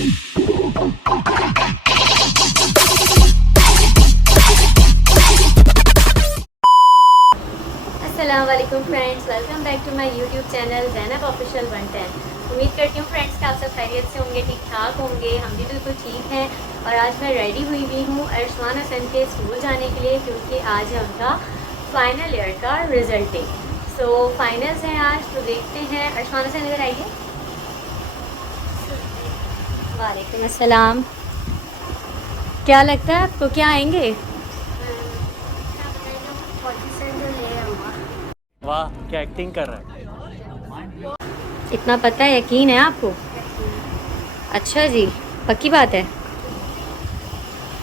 अस्सलामुअलैकुम friends, welcome back to my YouTube channel Zainab official 110। उम्मीद करती हूँ फ्रेंड्स कि आप सब खैरियत से होंगे, ठीक ठाक होंगे। हम भी बिल्कुल ठीक हैं। और आज मैं रेडी हुई भी हूँ अरशमान हसन के स्कूल जाने के लिए, क्योंकि आज है उनका फ़ाइनल ईयर का रिज़ल्टिंग। सो फाइनल्स हैं आज, तो देखते हैं। अरशमान हसन इधर आइए। वालेकुम अस्सलाम। क्या लगता है आपको, क्या आएंगे? वाह, क्या एक्टिंग कर रहा है। इतना पता है, यकीन है आपको? अच्छा जी, पक्की बात है।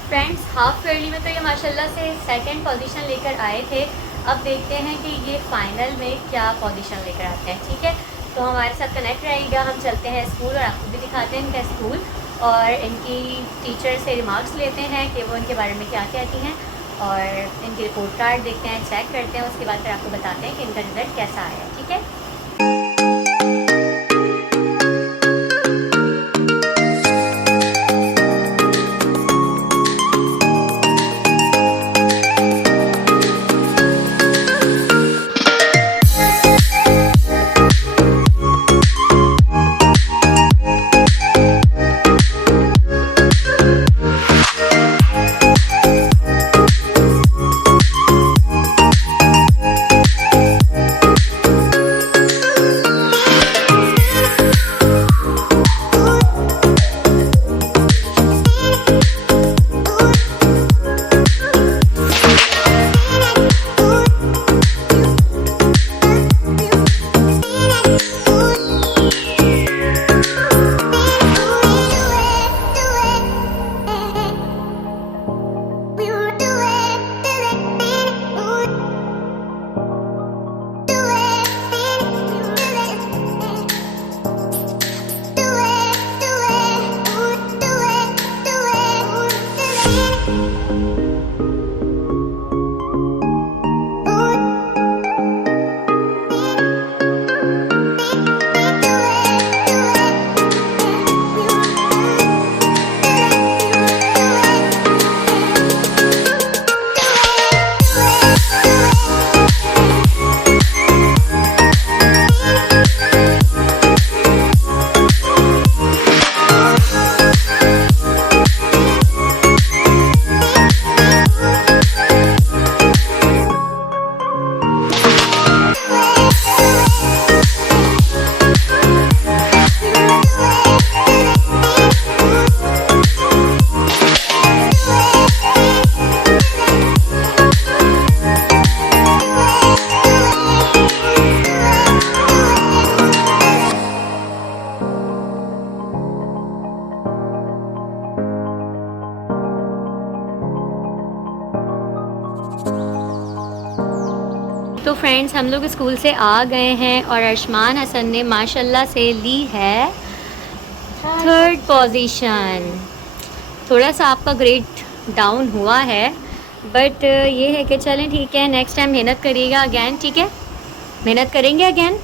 फ्रेंड्स, हाफ ईयरली में तो ये माशाल्लाह से सेकंड पोजीशन लेकर आए थे। अब देखते हैं कि ये फाइनल में क्या पोजीशन लेकर आते हैं। ठीक है, तो हमारे साथ कनेक्ट रहेगा। हम चलते हैं स्कूल और आपको भी दिखाते हैं इनका स्कूल और इनकी टीचर से रिमार्क्स लेते हैं कि वो इनके बारे में क्या कहती हैं, और इनकी रिपोर्ट कार्ड देखते हैं, चेक करते हैं। उसके बाद फिर आपको बताते हैं कि इनका रिज़ल्ट कैसा आया है। ठीक है। तो फ्रेंड्स, हम लोग स्कूल से आ गए हैं और अरशमान हसन ने माशाल्लाह से ली है थर्ड पोजीशन। थोड़ा सा आपका ग्रेड डाउन हुआ है, बट ये है कि चलें ठीक है, नेक्स्ट टाइम मेहनत करिएगा अगेन। ठीक है, मेहनत करेंगे अगेन।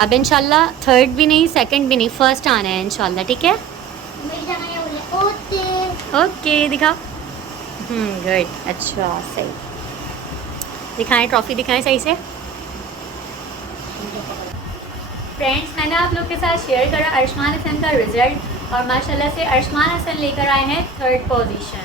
अब इंशाल्लाह थर्ड भी नहीं, सेकंड भी नहीं, फर्स्ट आना है इंशाल्लाह। ठीक है, ओके दिखाओ। गुड, अच्छा सही। दिखाएं, ट्रॉफ़ी दिखाएं सही से। फ्रेंड्स, मैंने आप लोग के साथ शेयर करा अरशमान हसन का रिज़ल्ट, और माशाल्लाह से अरशमान हसन लेकर आए हैं थर्ड पोजीशन,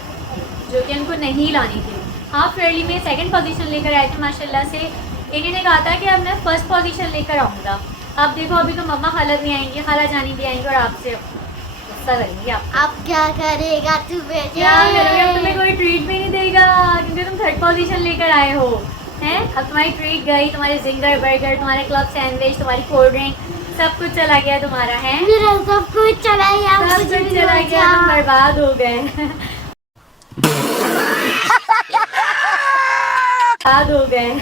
जो कि उनको नहीं लानी थी। हाफ ईयरली में सेकंड पोजीशन लेकर आए थे माशाल्लाह से। इन्होंने कहा था कि अब मैं फर्स्ट पोजीशन लेकर आऊँगा। अब देखो, अभी तो मम्मा खाला भी आएंगी, खाला जानी भी आएंगी, और आपसे गुस्सा करेंगी। आप क्या करेगा तू बेटा? क्या करोगे? अब तुम्हें कोई ट्रीट भी नहीं देगा, क्योंकि तुम थर्ड पोजीशन लेकर आए हो हैं। अब तुम्हारी ट्रीट गई, तुम्हारे जिंगर बर्गर, तुम्हारे क्लब सैंडविच, तुम्हारी कोल्ड ड्रिंक, सब कुछ चला गया तुम्हारा है। मेरा सब कुछ चला गया, सब कुछ चला गया, तुम बर्बाद हो गए। बर्बाद हो गए।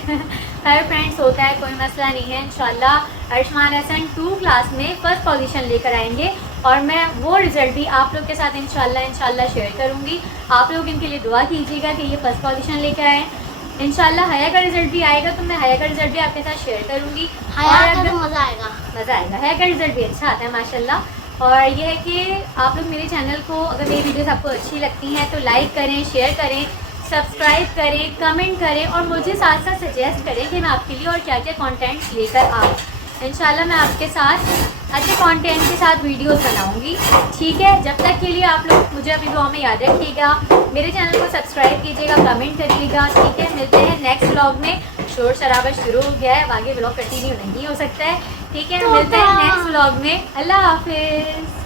खैर फ्रेंड्स, होता है, कोई मसला नहीं है। इंशाल्लाह अरशमान हसन 2 क्लास में फर्स्ट पोजीशन लेकर आएंगे, और मैं वो रिज़ल्ट भी आप लोग के साथ इंशाल्लाह शेयर करूँगी। आप लोग इनके लिए दुआ कीजिएगा कि ये फर्स्ट पोजीशन लेकर आएँ। इंशाल्लाह हया का रिज़ल्ट भी आएगा, तो मैं हया का रिज़ल्ट भी आपके साथ शेयर करूँगी। हया का तो मज़ा आएगा। हया का रिज़ल्ट भी अच्छा आता है माशाल्लाह। और ये है कि आप लोग मेरे चैनल को, अगर मेरी वीडियोस आपको अच्छी लगती हैं तो लाइक करें, शेयर करें, सब्सक्राइब करें, कमेंट करें और मुझे साथ साथ सजेस्ट करें कि मैं आपके लिए और क्या क्या कंटेंट लेकर आऊँ। इंशाल्लाह मैं आपके साथ अच्छे कंटेंट के साथ वीडियोस बनाऊंगी। ठीक है, जब तक के लिए आप लोग मुझे अपनी दुआ में याद रखिएगा, मेरे चैनल को सब्सक्राइब कीजिएगा, कमेंट करिएगा। ठीक है, मिलते हैं नेक्स्ट व्लॉग में। शोर शराबा शुरू हो गया है, अब आगे व्लॉग कंटिन्यू नहीं हो सकता है। ठीक है, मिलते हैं नेक्स्ट व्लॉग में। अल्लाह हाफिज़।